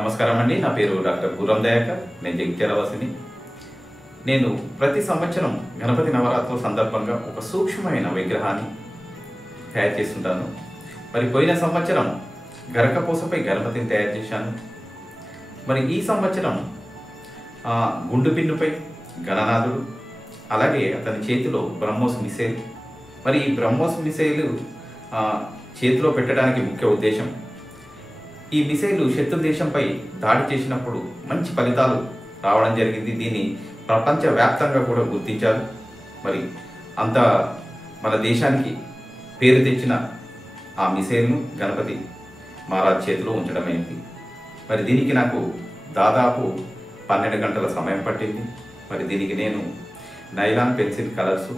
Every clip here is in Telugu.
నమస్కారం అండి. నా పేరు డాక్టర్ గుర్రం దయాకర్. నేను జగిత్యాల వాసిని. నేను ప్రతి సంవత్సరం గణపతి నవరాత్రుల సందర్భంగా ఒక సూక్ష్మమైన విగ్రహాన్ని తయారు చేస్తుంటాను. మరి పోయిన సంవత్సరం గరకపోసపై గణపతిని తయారు చేశాను. మరి ఈ సంవత్సరం గుండు పిన్నుపై గణనాథుడు, అలాగే అతని చేతిలో బ్రహ్మోస్ మిసైల్. మరి ఈ బ్రహ్మోస్ మిసైలు చేతిలో పెట్టడానికి ముఖ్య ఉద్దేశం, ఈ మిసైలు శత్రు దేశంపై దాడి చేసినప్పుడు మంచి ఫలితాలు రావడం జరిగింది. దీన్ని ప్రపంచవ్యాప్తంగా కూడా గుర్తించారు. మరి అంత మన దేశానికి పేరు తెచ్చిన ఆ మిసైల్ను గణపతి మహారాజ్ చేతిలో ఉంచడమైంది. మరి దీనికి నాకు దాదాపు 12 గంటల సమయం పట్టింది. మరి దీనికి నేను నైలాన్ పెన్సిల్ కలర్స్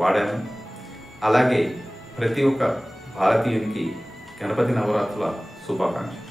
వాడాను. అలాగే ప్రతి ఒక్క భారతీయునికి గణపతి నవరాత్రుల శుభాకాంక్షలు.